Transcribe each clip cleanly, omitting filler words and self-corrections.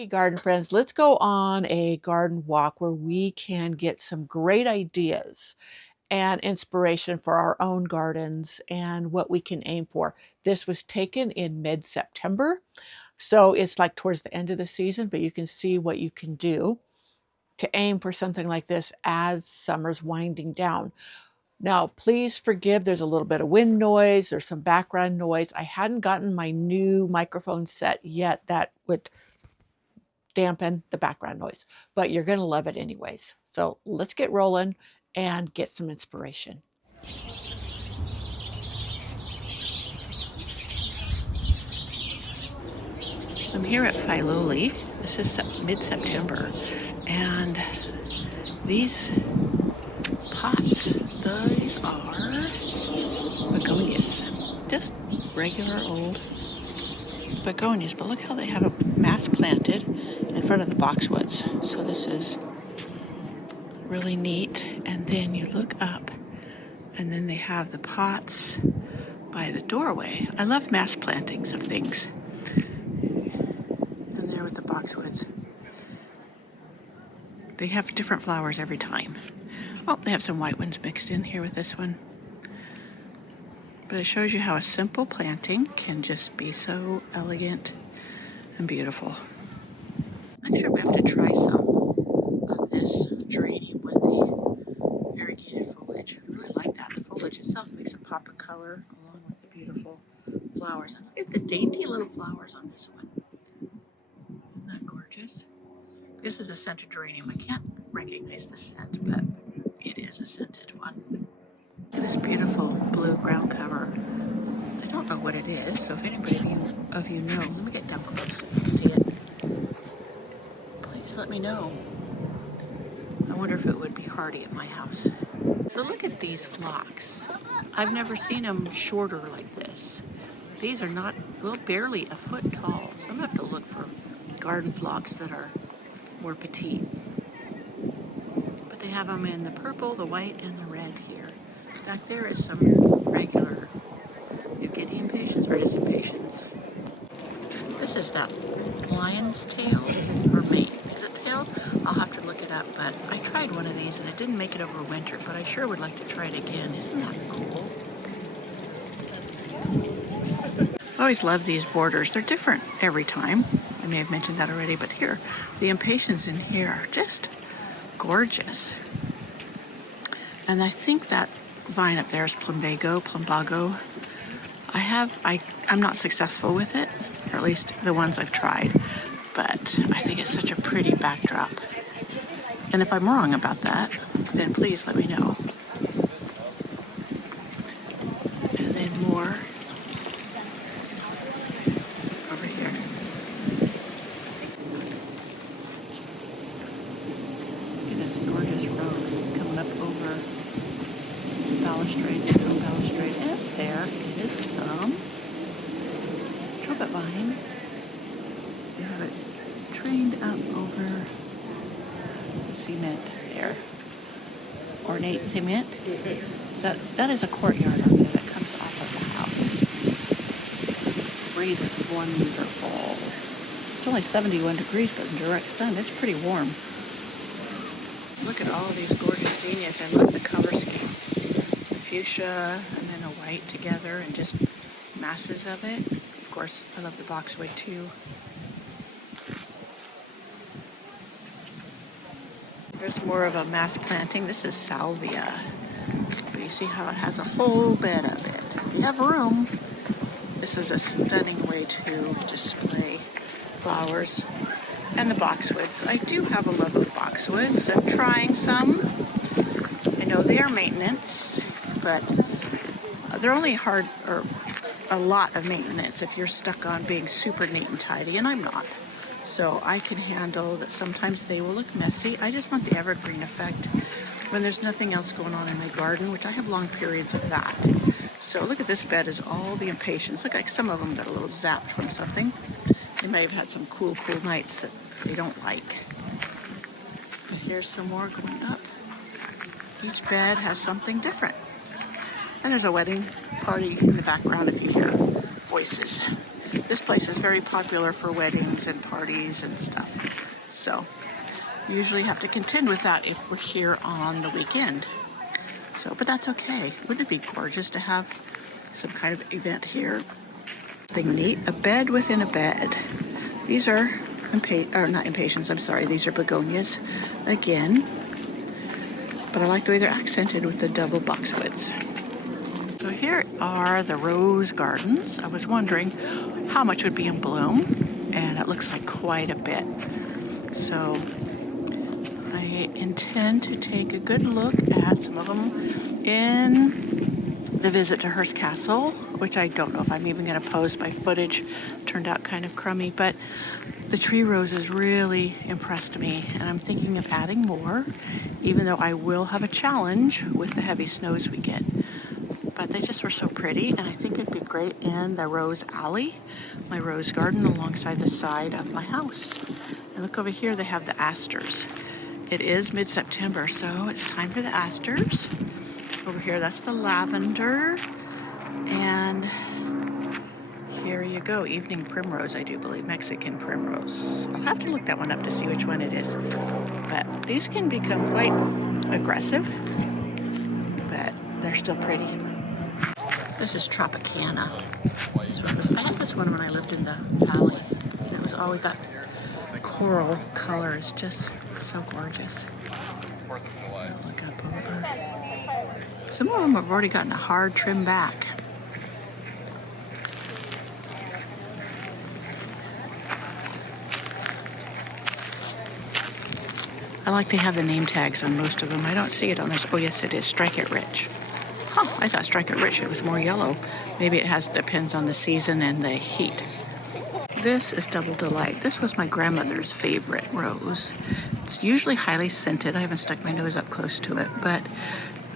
Hey, garden friends, let's go on a garden walk where we can get some great ideas and inspiration for our own gardens and what we can aim for. This was taken in mid-September, so it's like towards the end of the season, but you can see what you can do to aim for something like this as summer's winding down. Now, please forgive, there's a little bit of wind noise, there's some background noise. I hadn't gotten my new microphone set yet that would dampen the background noise, but you're going to love it anyways. So let's get rolling and get some inspiration. I'm here at Filoli. This is mid-September, and these pots, those are begonias. Just regular old begonias, but look how they have a mass planted in front of the boxwoods. So this is really neat. And then you look up, and then they have the pots by the doorway. I love mass plantings of things. And there with the boxwoods. They have different flowers every time. Oh, they have some white ones mixed in here with this one. But it shows you how a simple planting can just be so elegant and beautiful. I'm sure we have to try some of this geranium with the variegated foliage. I really like that. The foliage itself makes a pop of color along with the beautiful flowers. And look at the dainty little flowers on this one. Isn't that gorgeous? This is a scented geranium. I can't recognize the scent, but it is a scented one. Look at this beautiful blue ground cover. I don't know what it is, so if anybody of you know, let me get down close so you can see it. Please let me know. I wonder if it would be hardy at my house. So look at these phlox. I've never seen them shorter like this. These are not, well, barely a foot tall. So I'm gonna have to look for garden phlox that are more petite. But they have them in the purple, the white, and the red here. Back there is some regular New impatiens or just impatiens. This is that lion's tail or mane. Is it tail? I'll have to look it up, but I tried one of these and it didn't make it over winter, but I sure would like to try it again. Isn't that cool? I always love these borders. They're different every time. I may have mentioned that already, but here, the impatiens in here are just gorgeous. And I think that vine up there is plumbago. I'm not successful with it, or at least the ones I've tried, but I think it's such a pretty backdrop. And if I'm wrong about that, then please let me know. And then more over here. Look at this gorgeous rose coming up over the balustrade, the stone balustrade. And there is some trumpet vine. They have it trained up over the cement there. Ornate cement. That is a courtyard up there that comes off of the house. The breeze is wonderful. It's only 71 degrees, but in direct sun, it's pretty warm. Look at all these gorgeous zinnias. I love the color scheme. The fuchsia and then a white together and just masses of it. Of course, I love the boxwood too. There's more of a mass planting. This is salvia. But you see how it has a whole bed of it. If you have room, this is a stunning way to display flowers. And the boxwoods. I do have a love of boxwoods. I'm trying some. I know they are maintenance, but they're only hard or a lot of maintenance if you're stuck on being super neat and tidy, and I'm not. So I can handle that. Sometimes they will look messy. I just want the evergreen effect when there's nothing else going on in my garden, which I have long periods of that. So look at this bed is all the impatiens. Look like some of them got a little zapped from something. They may have had some cool nights that they don't like. But here's some more going up. Each bed has something different. And there's a wedding party in the background if you hear voices. this place is very popular for weddings and parties and stuff. So we usually have to contend with that if we're here on the weekend. So, but that's okay. Wouldn't it be gorgeous to have some kind of event here? Something neat, a bed within a bed. These are not impatiens, I'm sorry. These are begonias again. But I like the way they're accented with the double boxwoods. So here are the rose gardens. I was wondering how much would be in bloom, and it looks like quite a bit. So I intend to take a good look at some of them in the visit to Hearst Castle, which I don't know if I'm even going to post. My footage turned out kind of crummy, but the tree roses really impressed me, and I'm thinking of adding more, even though I will have a challenge with the heavy snows we get. But they just were so pretty, and I think it'd be great in the rose alley, my rose garden alongside the side of my house. And look over here, they have the asters. It is mid-September, so it's time for the asters. Over here, that's the lavender. And here you go, evening primrose, I do believe, Mexican primrose. I'll have to look that one up to see which one it is. But these can become quite aggressive, but they're still pretty. This is Tropicana. I had this one when I lived in the valley. It was always that coral color is just so gorgeous. I'll look up over. Some of them have already gotten a hard trim back. I like they have the name tags on most of them. I don't see it on this. Oh, yes, it is. Strike It Rich. Huh, I thought Strike It Rich, it was more yellow. Maybe it depends on the season and the heat. This is Double Delight. This was my grandmother's favorite rose. It's usually highly scented. I haven't stuck my nose up close to it, but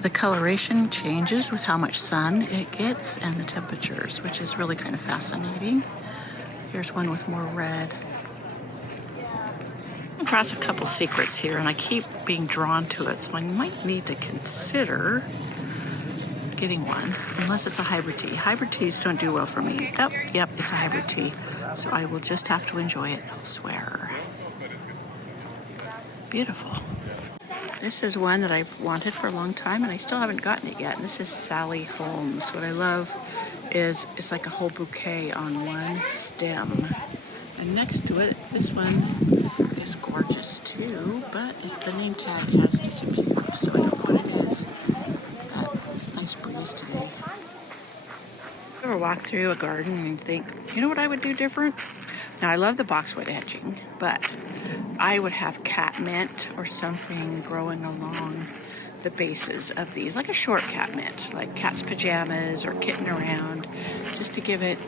the coloration changes with how much sun it gets and the temperatures, which is really kind of fascinating. Here's one with more red. Across a couple secrets here, and I keep being drawn to it, so I might need to consider getting one, unless it's a hybrid tea. Hybrid teas don't do well for me. Oh, yep, it's a hybrid tea, so I will just have to enjoy it elsewhere. Beautiful. This is one that I've wanted for a long time, and I still haven't gotten it yet. And this is Sally Holmes. What I love is it's like a whole bouquet on one stem. And next to it, this one is gorgeous too, but the name tag has disappeared, so I don't know what it is. But it's a nice breeze today. You ever walk through a garden and think, you know what I would do different? Now, I love the boxwood edging, but I would have catmint or something growing along the bases of these, like a short catmint, like cat's pajamas or kitten around, just to give it,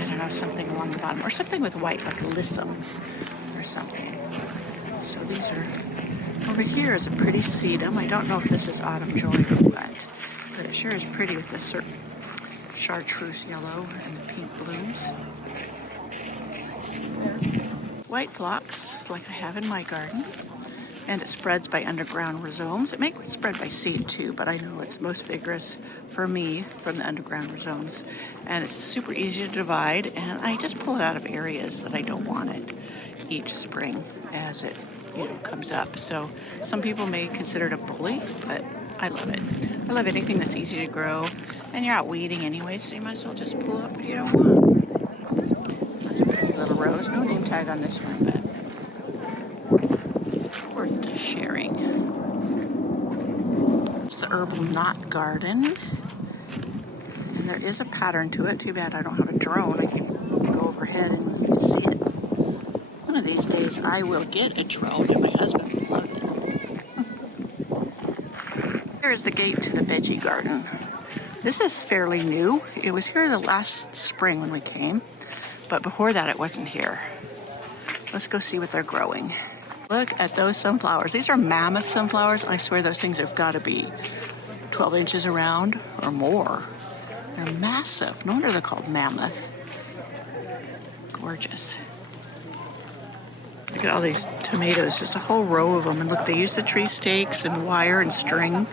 I don't know, something along the bottom, or something with white, like lissom or something. So these are, over here is a pretty sedum. I don't know if this is autumn joy or what, but it sure is pretty with the certain chartreuse yellow and the pink blooms. White phlox, like I have in my garden, and it spreads by underground rhizomes. It may spread by seed too, but I know it's most vigorous for me from the underground rhizomes. And it's super easy to divide, and I just pull it out of areas that I don't want it each spring as it, comes up. So some people may consider it a bully, but I love it. I love anything that's easy to grow, and you're out weeding anyway, so you might as well just pull up what you don't want. That's a pretty little rose. No name tag on this one, but worth sharing. It's the herbal knot garden, and there is a pattern to it. Too bad I don't have a drone. I can go overhead and you can see it. One of these days I will get a drone, and my husband will love it. Here is the gate to the veggie garden. This is fairly new. It was here the last spring when we came, but before that it wasn't here. Let's go see what they're growing. Look at those sunflowers. These are mammoth sunflowers. I swear those things have got to be 12 inches around or more. They're massive. No wonder they're called mammoth. Gorgeous. Look at all these tomatoes, just a whole row of them. And look, they use the tree stakes and wire and string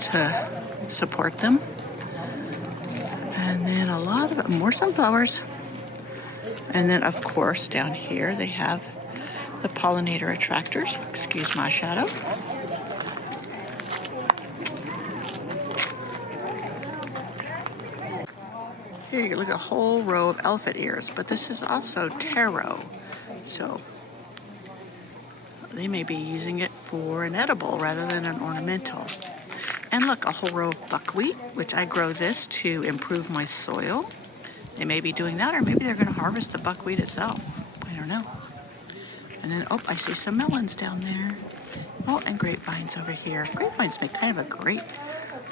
to support them. And then a lot of more sunflowers. And then, of course, down here they have the pollinator attractors. Excuse my shadow. Here you look at a whole row of elephant ears, but this is also taro. So they may be using it for an edible rather than an ornamental. And look, a whole row of buckwheat, which I grow this to improve my soil. They may be doing that, or maybe they're going to harvest the buckwheat itself. I don't know. And then, oh, I see some melons down there. Oh, and grapevines over here. Grapevines make kind of a great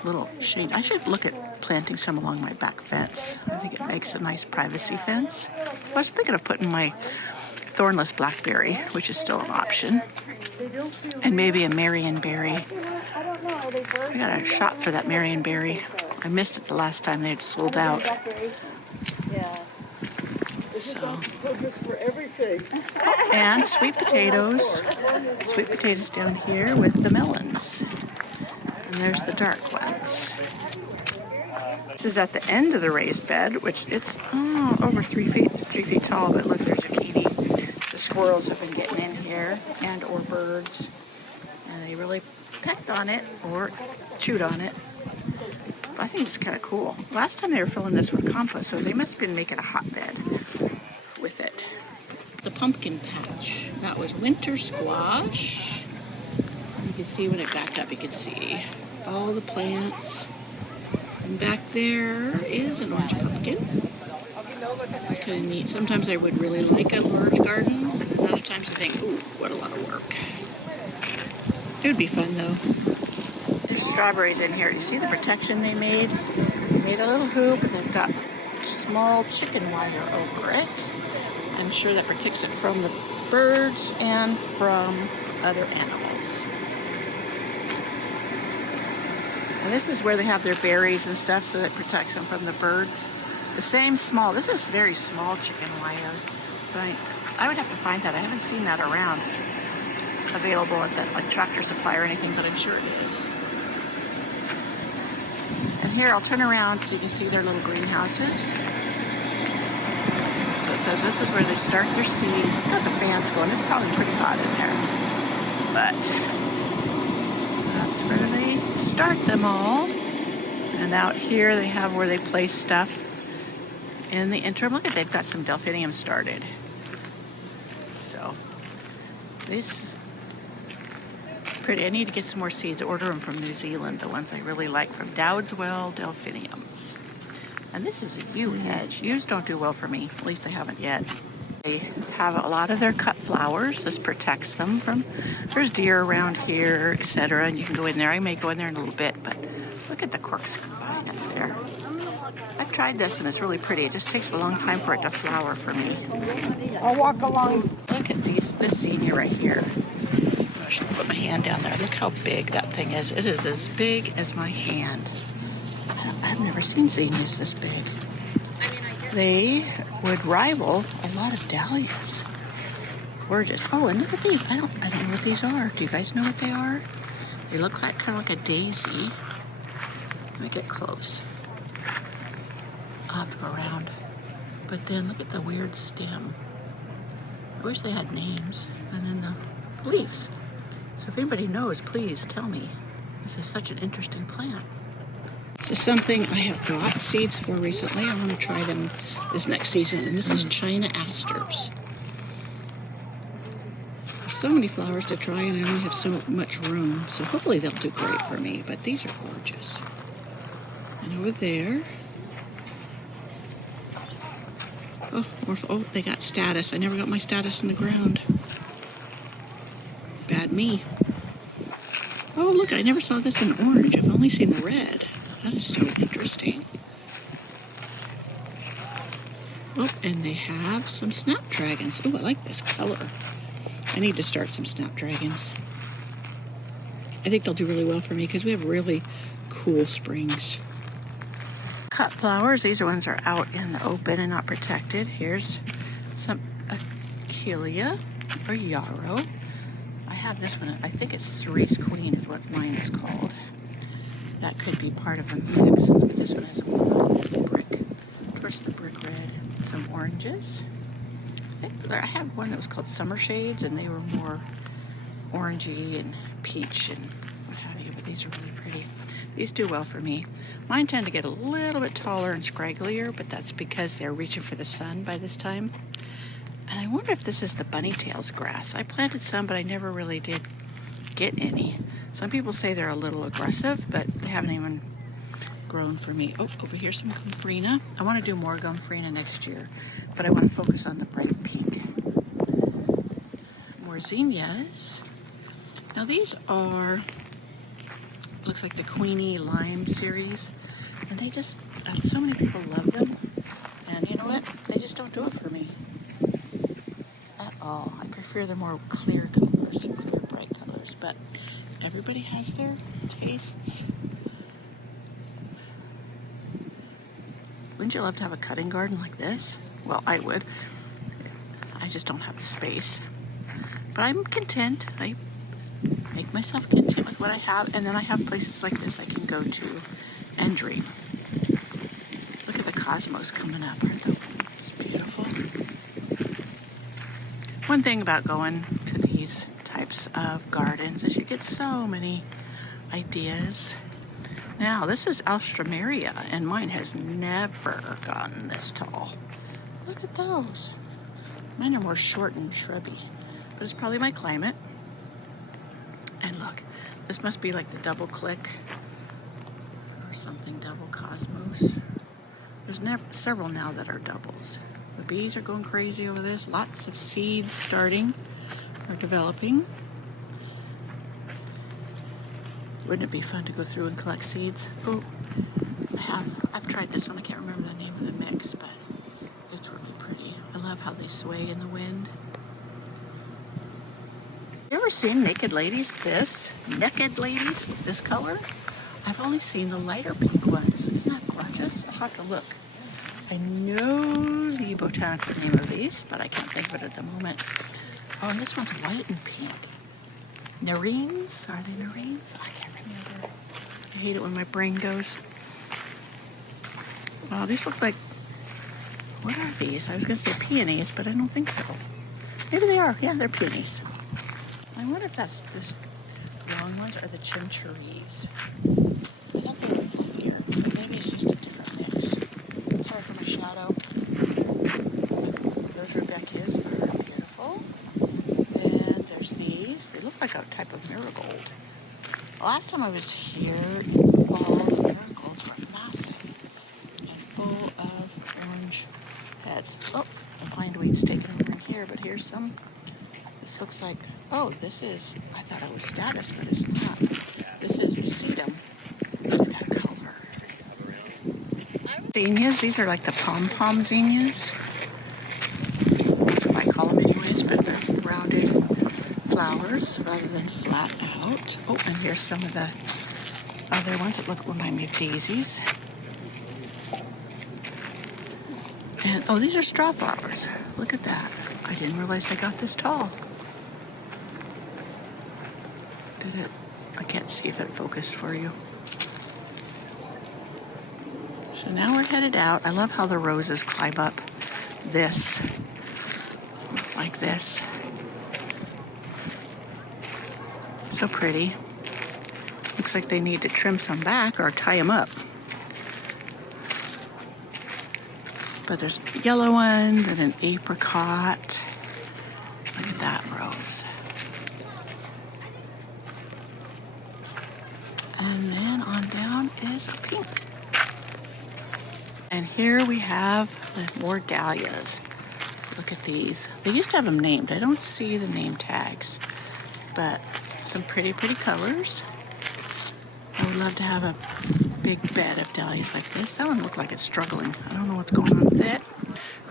little shade. I should look at planting some along my back fence. I think it makes a nice privacy fence. I was thinking of putting my thornless blackberry, which is still an option, and maybe a marionberry. I got a shop for that marionberry. I missed it the last time they'd sold out. So, and sweet potatoes. Sweet potatoes down here with the melons. And there's the dark ones. This is at the end of the raised bed, which it's over 3 feet. It's 3 feet tall, but look, there's zucchini. The squirrels have been getting in here, and or birds. And they really pecked on it or chewed on it. I think it's kind of cool. Last time they were filling this with compost, so they must have been making a hotbed with it. The pumpkin patch. That was winter squash. You can see when it backed up, you can see all the plants. And back there is an orange pumpkin. It's kind of neat. Sometimes I would really like a large garden, and other times I think, ooh, what a lot of work. It would be fun though. There's strawberries in here. You see the protection they made? They made a little hoop, and they've got small chicken wire over it. I'm sure that protects it from the birds and from other animals. And this is where they have their berries and stuff, so it protects them from the birds. The same small, this is very small chicken wire. So I would have to find that. I haven't seen that around available at that like Tractor Supply or anything, but I'm sure it is. And here, I'll turn around so you can see their little greenhouses. So it says this is where they start their seeds. It's got the fans going. It's probably pretty hot in there. But that's where they start them all. And out here they have where they place stuff in the interim. Look at, they've got some delphinium started. So this is pretty. I need to get some more seeds, order them from New Zealand, the ones I really like from Dowdswell Delphiniums. And this is a yew hedge. Yews don't do well for me, at least I haven't yet. They have a lot of their cut flowers. This protects them from, there's deer around here, etc. And you can go in there. I may go in there in a little bit, but look at the corkscrew vine up there. I've tried this and it's really pretty. It just takes a long time for it to flower for me. I'll walk along. Look at this zinnia right here. I should put my hand down there. Look how big that thing is. It is as big as my hand. I've never seen zinnias this big. They would rival a lot of dahlias. Gorgeous. Oh, and look at these. I don't know what these are. Do you guys know what they are? They look like kind of like a daisy. Let me get close. I'll have to go around. But then look at the weird stem. I wish they had names. And then the leaves. So if anybody knows, please tell me. This is such an interesting plant. This is something I have got seeds for recently. I want to try them this next season. And this is China asters. There's so many flowers to try and I only have so much room. So hopefully they'll do great for me. But these are gorgeous. And over there. Oh, they got status. I never got my status in the ground. Bad me. Oh, look, I never saw this in orange. I've only seen the red. That is so interesting. Oh, and they have some snapdragons. Oh, I like this color. I need to start some snapdragons. I think they'll do really well for me because we have really cool springs. Cut flowers. These ones are out in the open and not protected. Here's some Achillea or yarrow. I have this one. I think it's Cerise Queen is what mine is called. That could be part of a mix. Look at this one. Has a brick. Towards the brick red. Some oranges. I had one that was called Summer Shades, and they were more orangey and peach and what have you, but these are really pretty. These do well for me. Mine tend to get a little bit taller and scragglier, but that's because they're reaching for the sun by this time. And I wonder if this is the bunnytails grass. I planted some, but I never really did get any. Some people say they're a little aggressive, but they haven't even grown for me. Oh, over here's some gomphrena. I want to do more gomphrena next year, but I want to focus on the bright pink. More zinnias. Now these are, looks like the Queenie Lime series, and they just, so many people love them, and you know what? They just don't do it for me at all. I prefer the more clear colors, clear bright colors, but everybody has their tastes. Wouldn't you love to have a cutting garden like this? Well, I would. I just don't have the space. But I'm content. I make myself content with what I have, and then I have places like this I can go to and dream. Look at the cosmos coming up. It's beautiful. One thing about going to these types of gardens is you get so many ideas. Now, this is Alstroemeria, and mine has never gotten this tall. Look at those. Mine are more short and shrubby, but it's probably my climate. And look, this must be like the double click or something, double cosmos. There's several now that are doubles. The bees are going crazy over this. Lots of seeds starting or developing. Wouldn't it be fun to go through and collect seeds? Oh, I've tried this one. I can't remember the name of the mix, but it's really pretty. I love how they sway in the wind. You ever seen naked ladies this color? I've only seen the lighter pink ones. Isn't that gorgeous? I'll have to look. I know the botanical name of these, but I can't think of it at the moment. Oh, and this one's white and pink. Nerines? Are they nerines? I can't remember. I hate it when my brain goes. Wow, these look like, what are these? I was going to say peonies, but I don't think so. Maybe they are. Yeah, they're peonies. I wonder if this long ones are the chinchillies. I thought they were fluffier, but maybe it's just a different mix. Sorry for my shadow. Those Hydrangeas are beautiful. And there's these. They look like a type of marigold. Last time I was here in the fall, the marigolds were massive and full of orange heads. Oh, the bindweed's taken over in here, but here's some. This looks like, oh, this is, I thought it was status, but it's not. This is a sedum. Look at that color. Zinnias, these are like the pom-pom zinnias. That's what I call them anyways, but they're rounded flowers rather than flat out. Oh, and here's some of the other ones that remind me of daisies. And, oh, these are straw flowers. Look at that. I didn't realize they got this tall. Did it? I can't see if it focused for you. So now we're headed out. I love how the roses climb up this, like this. So pretty. Looks like they need to trim some back or tie them up. But there's a yellow one and an apricot. Look at that rose. And then on down is a pink. And here we have more dahlias. Look at these. They used to have them named. I don't see the name tags, but some pretty, pretty colors. I would love to have a big bed of dahlias like this. That one looked like it's struggling. I don't know what's going on with it.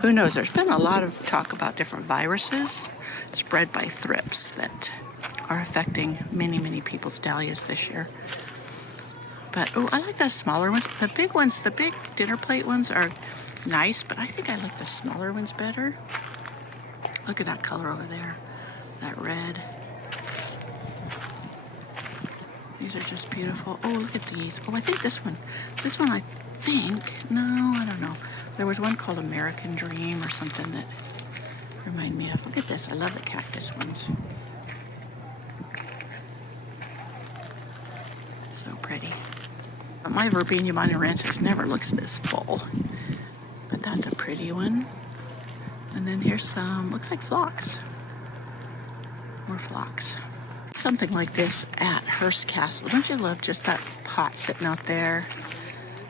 Who knows? There's been a lot of talk about different viruses spread by thrips that are affecting many, many people's dahlias this year. But, oh, I like the smaller ones. The big ones, the big dinner plate ones are nice, but I think I like the smaller ones better. Look at that color over there, that red. These are just beautiful. Oh, look at these. Oh, I think this one I think, no, I don't know. There was one called American Dream or something that remind me of? Look at this. I love the cactus ones. So pretty. But my Verbena monumensis never looks this full. But that's a pretty one. And then here's some, looks like phlox. More phlox. Something like this at Hearst Castle. Don't you love just that pot sitting out there?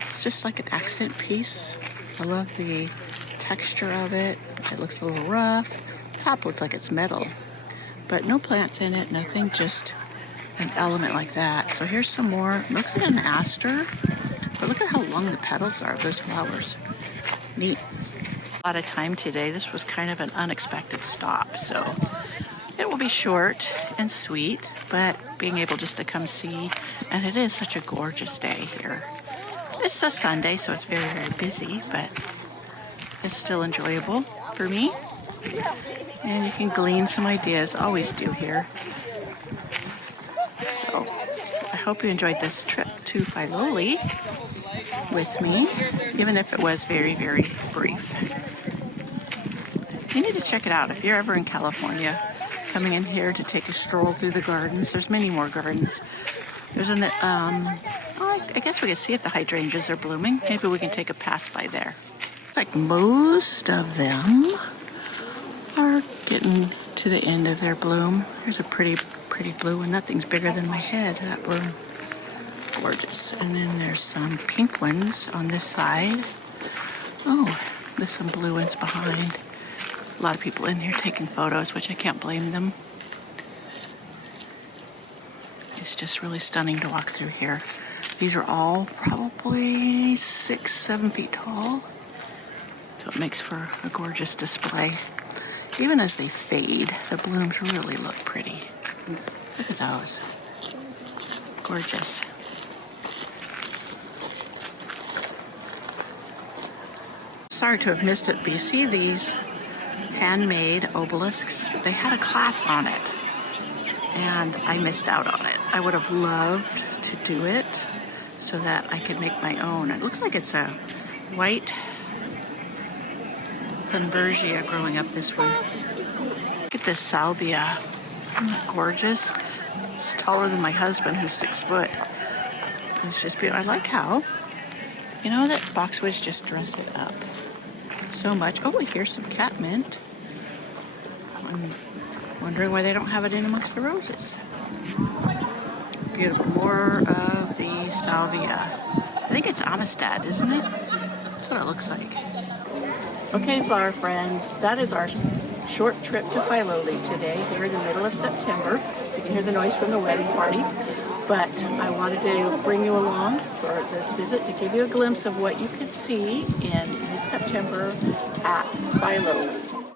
It's just like an accent piece. I love the texture of it. It looks a little rough. Top looks like it's metal. But no plants in it, nothing, just an element like that. So here's some more. Looks like an aster. But look at how long the petals are of those flowers. Neat. A lot of time today. This was kind of an unexpected stop, so it will be short and sweet, but being able just to come see, and it is such a gorgeous day here. It's a Sunday, so it's very, very busy, but it's still enjoyable for me. And you can glean some ideas, always do here. So I hope you enjoyed this trip to Filoli with me, even if it was very, very brief. You need to check it out if you're ever in California, coming in here to take a stroll through the gardens. There's many more gardens. There's an, I guess we can see if the hydrangeas are blooming. Maybe we can take a pass by there. It's like most of them are getting to the end of their bloom. Here's a pretty blue one. Nothing's bigger than my head, that bloom. Gorgeous. And then there's some pink ones on this side. Oh, there's some blue ones behind. A lot of people in here taking photos, which I can't blame them. It's just really stunning to walk through here. These are all probably 6-7 feet tall. So it makes for a gorgeous display. Even as they fade, the blooms really look pretty. Look at those. Gorgeous. Sorry to have missed it, but you see these handmade obelisks? They had a class on it, and I missed out on it. I would have loved to do it so that I could make my own. It looks like it's a white Hydrangeas growing up this way. Look at this salvia. Isn't that gorgeous? It's taller than my husband, who's 6 foot. It's just beautiful. I like how, you know, that boxwoods just dress it up so much. Oh, here's some catmint. I'm wondering why they don't have it in amongst the roses. Beautiful. More of the salvia. I think it's Amistad, isn't it? That's what it looks like. Okay, flower friends, that is our short trip to Filoli today, here in the middle of September. You can hear the noise from the wedding party. But I wanted to bring you along for this visit to give you a glimpse of what you could see in mid-September at Filoli.